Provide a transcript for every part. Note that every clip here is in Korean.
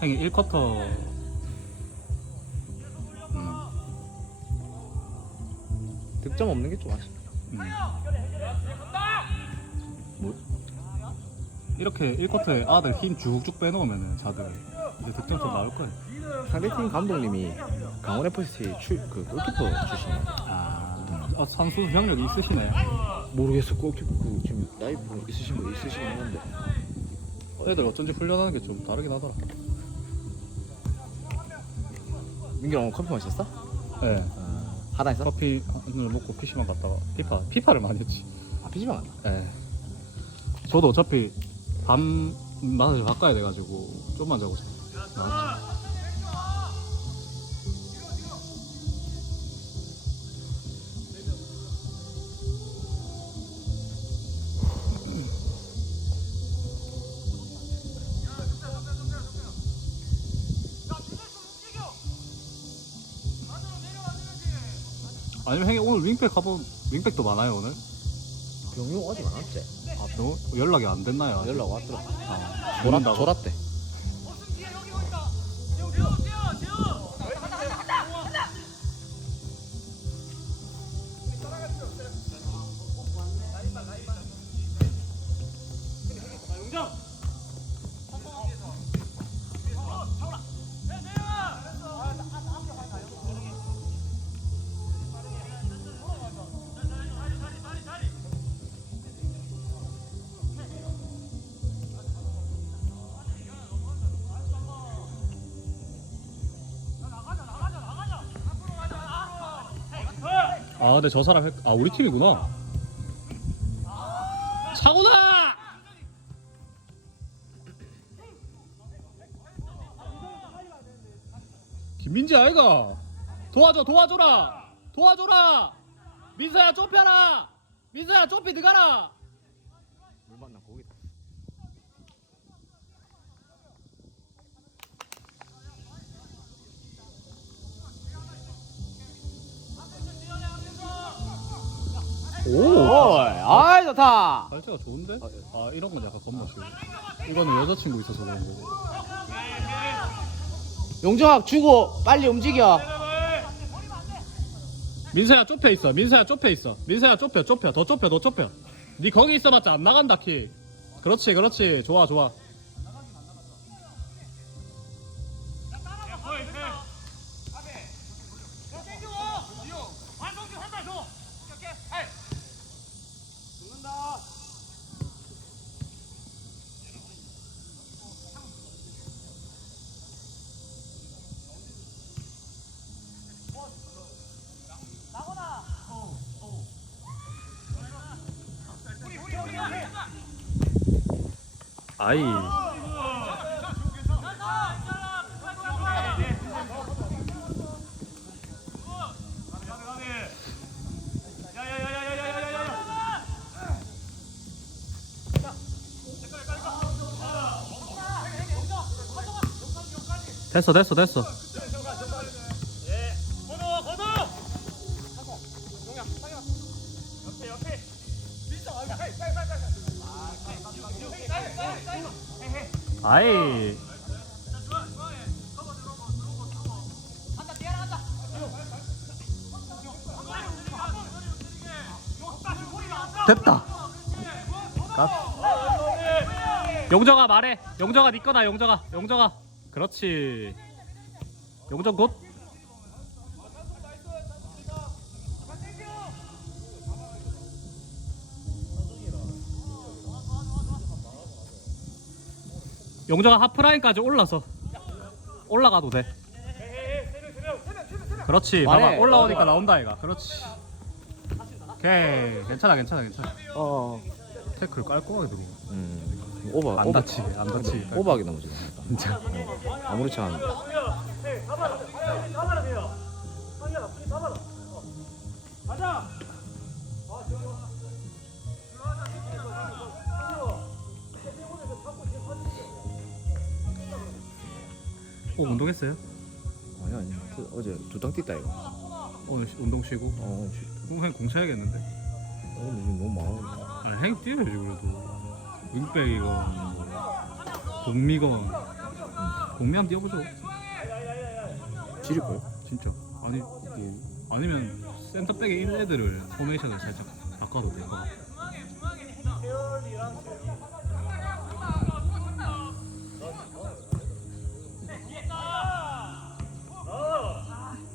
형이 1쿼터 음, 득점 없는 게 좀 아쉽다. 음. 뭐 이렇게 1쿼터에 아들 힘 쭉쭉 빼놓으면은 자들 이제 득점 좀 나올 거예요. 상대팀 감독님이 강원 FC 출그 골키퍼 출신이야. 아, 어, 선수 병력이 있으시네. 모르겠어. 골키퍼 그 지금 나이 뭐 있으신 분 있으신 분 한데. 애들 어쩐지 훈련하는 게 좀 다르긴 하더라. 민규랑 오늘 커피 마셨어? 네. 아, 하나 했어? 커피 오늘 먹고 PC방 갔다가 피파 피파를 많이 했지. 아 피지방 갔나? 네. 저도 어차피 밤 낮에 바꿔야 돼가지고 좀만 자고 나 아니면 형이 오늘 윙백 가본 윙백도 많아요 오늘? 병용 아직 안 왔지? 아, 병 연락이 안 됐나요? 아직? 연락 왔더라. 아, 모른다고? 졸았대. 아 근데 저 사람 헷... 아 우리 팀이구나. 차고다! 김민지 아이가 도와줘 도와줘라! 도와줘라! 민서야 좁혀라! 민서야 좁히 들어가라 오. 아이 좋다. 발제가 좋은데? 아 이런 건 약간 겁나시고 이거는 여자친구 있어서 그런 거고 용정학 주고. 빨리 움직여. 민서야 좁혀 있어. 민서야 좁혀 있어. 민서야 좁혀 좁혀. 더 좁혀 더 좁혀. 니 거기 있어봤자 안 나간다 키. 그렇지 그렇지. 좋아 좋아 아이. 됐어 됐어 됐어 아이. 됐다. 용정아 말해. 용정아 니 거다 용정아. 용정아. 그렇지. 용정 곧 용정아 하프라인까지 올라서 올라가도 돼 그렇지 봐봐 말해. 올라오니까 나온다 얘가 그렇지 오케이 괜찮아 괜찮아 괜찮아 어. 태클 깔끔하게 들어오네 음. 오버. 안. 다치게 안 다치게 오버하게 넘어지네. 진짜 아무렇지 않은 어, 운동했어요? 아니 아니. 그 어제 두땅 뛰다 이거. 오늘 시- 운동 쉬고 어. 씨. 그럼 형 공차야겠는데 오늘 지금 너무 많아. 아니 행 뛰어야지 그래도 윙백이건 복미건 공미 한번 뛰어보죠 지릴걸? 진짜 아니 뭐 아니면 센터백에 있는 애들을 포메이션을 살짝 바꿔도 될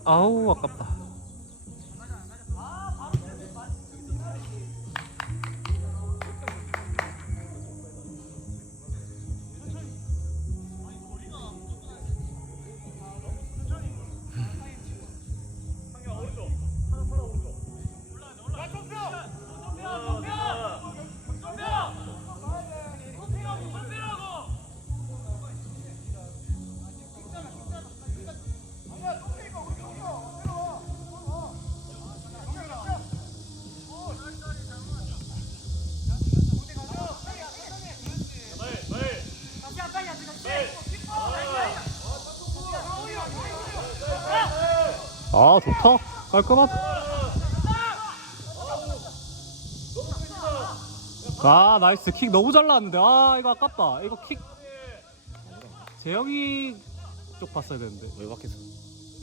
것 같아 아우 아깝다 아 좋다. 깔끔하다 아 나이스. 킥 너무 잘 나왔는데. 아 이거 아깝다. 이거 킥. 재영이 쪽 봤어야 되는데. 외박했어?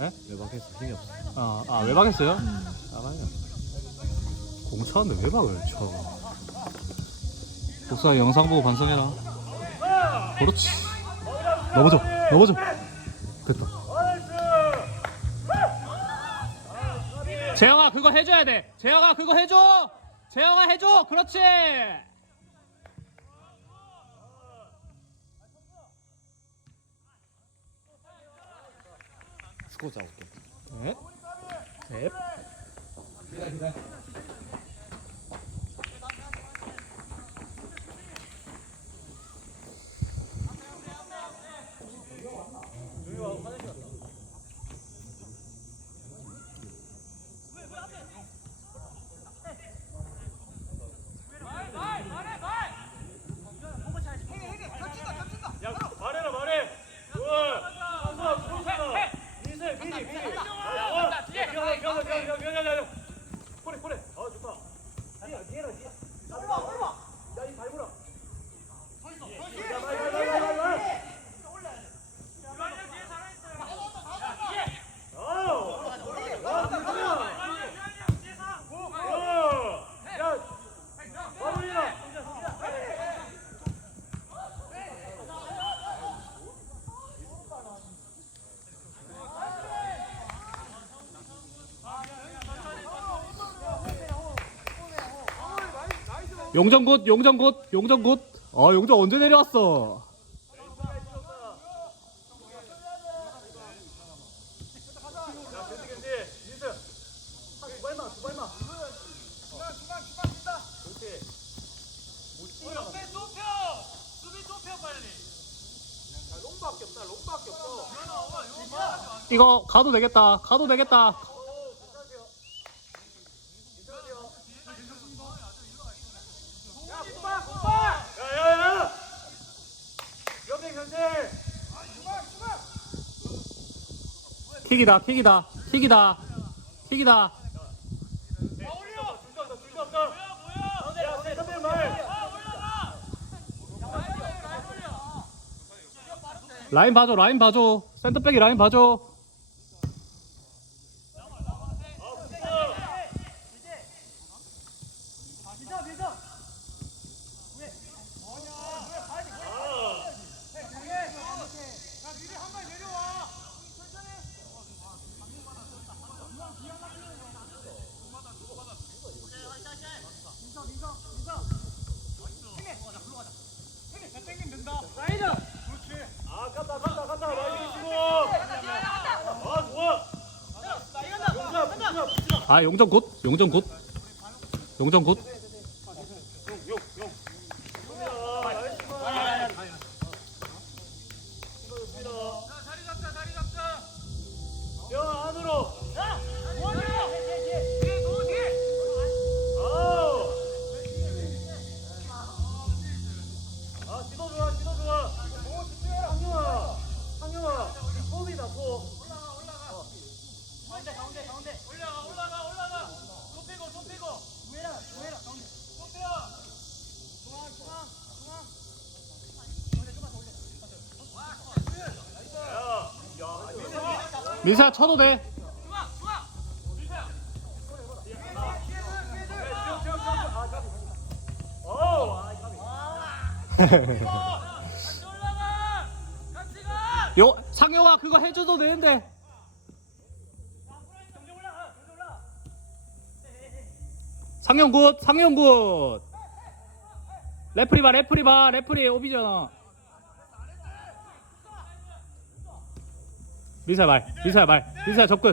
에? 외박했어? 힘이 없어. 아, 아 외박했어요? 나가요. 공 차는데 외박을 쳐 복사 영상 보고 반성해라. 그렇지. 넘어져. 넘어져. 됐다 재영아 그거 해줘야 돼. 재영아 그거 해줘. 재영아 해줘. 그렇지. 스코어 짜볼게. 넷, 셋. 야 말해라 말해. 우와. 수아 수아. 민세 미리 미리. 야, 뒤에. 미안해 미안해 미안해 미안해 미안해. 코레 코레. 아 좋다. 뒤에 뒤에라 뒤에. 올라 올라. 야이 밟으라. 야, 말, 말, 말, 말, 말, 말. 아우. 아, 민세야. 오. 야, 마무리라. 용정 굿, 용정 굿, 용정 굿. 아, 용정 언제 내려왔어? 이거 가도 되겠다. 가도 되겠다. 오, 괜찮으세요. 괜찮으세요. 야, 공방, 공방. 야, 야, 야. 옆에 견디. 킥이다, 킥이다, 킥이다, 킥이다. 라인 봐줘, 라인 봐줘. 센터백이 라인 봐줘. 아, 갔다, 갔다, 갔다. 많이 치고. 아, 좋아. 용사, 붙이라, 붙이라. 아, 용정 굿, 용정 굿. 용정 굿. 용, 민서야 쳐도 돼. 요 상영아 그거 해줘도 되는데. 상영 굿, 상영 굿. 레프리 봐, 레프리 봐, 레프리 오비잖아. 민서야 말, 민서야 말, 민서야 접근.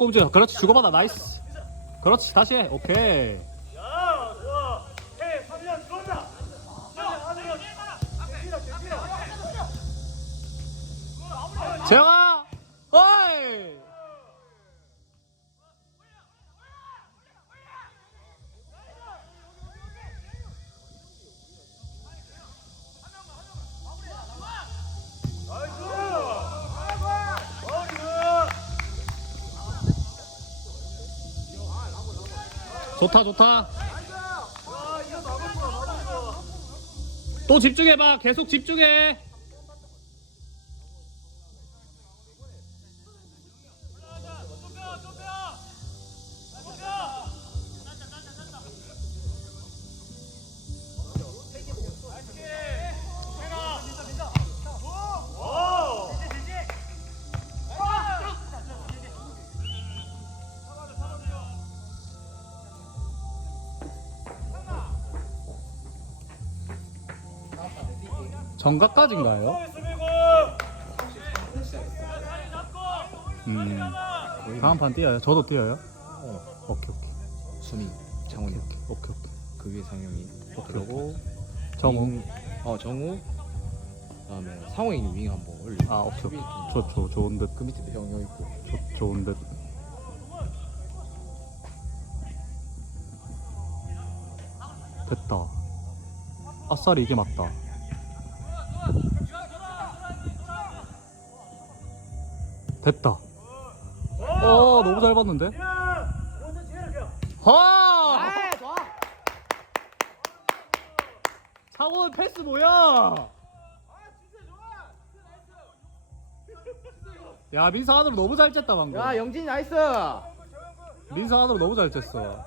움직여. 그렇지, 주고받아, 나이스. 그렇지, 다시 해. 오케이. 야, 좋아. 해, 3년 들어온다. 자, 하늘은 개피다, 개피다. 재영아! 좋다, 좋다. 또 집중해봐. 계속 집중해. 정각까지인가요? 음. 다음 판 뛰어요. 저도 뛰어요. 어. 오케이, 오케이. 수미, 장훈이 오케이, 오케이. 오케이. 그 위에 상영이. 그리고 정우. 윙, 어 정우. 그다음에 상호이 윙 한번 올리고. 아, 오케이, 오케이. 좀 좋, 좋, 좋은 듯. 그 밑에도 형, 형 있고. 좋, 좋은 듯. 됐다. 아싸리 이게 맞다. 됐다. 어, 너무 잘 봤는데? 하! 상원 패스 뭐야? 야 민서 안으로 너무 잘 쨌다 방금. 야 영진이 나이스. 민서 안으로 너무 잘 쨌어.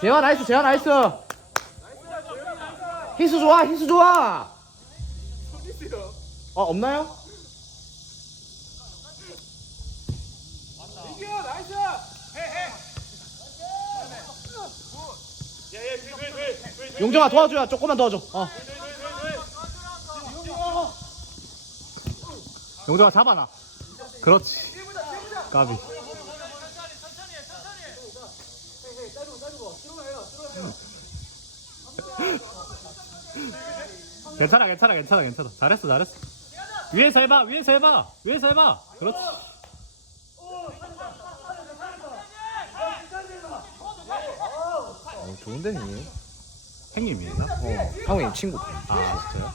재환 나이스, 재환 나이스. 희수 좋아, 희수 좋아. 어 없나요? 야, 야, 그, 그, 그, 그, 그. 용정아 도와줘야 조금만 도와줘. 어. 영정아 잡아놔. 그렇지. 까비. 괜찮아 괜찮아 괜찮아 괜찮아 잘했어 잘했어 위에서 해봐 위에서 해봐 위에서 해봐 그렇지 어 좋은데 형님. 형님이나 어 상호이 친구. 아 진짜요?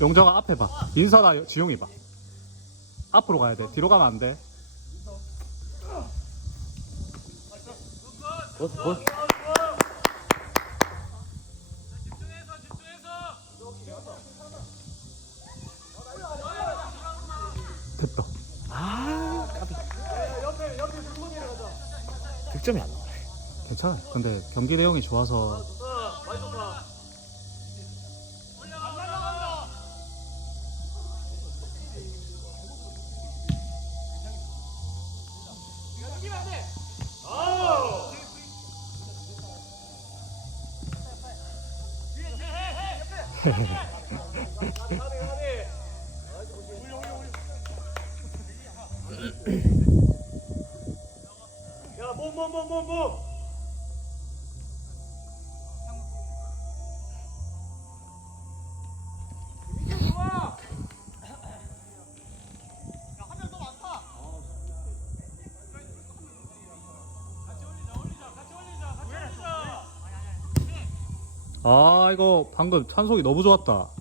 영정아 앞에 봐 민서나 지용이 봐 앞으로 가야 돼 뒤로 가면 안돼 굿, 굿. 됐다 아 까비. 득점이 안 나와. 괜찮아 근데 경기 내용이 좋아서 몸, 몸, 몸, 몸. 아 이거 방금 찬속이 너무 좋았다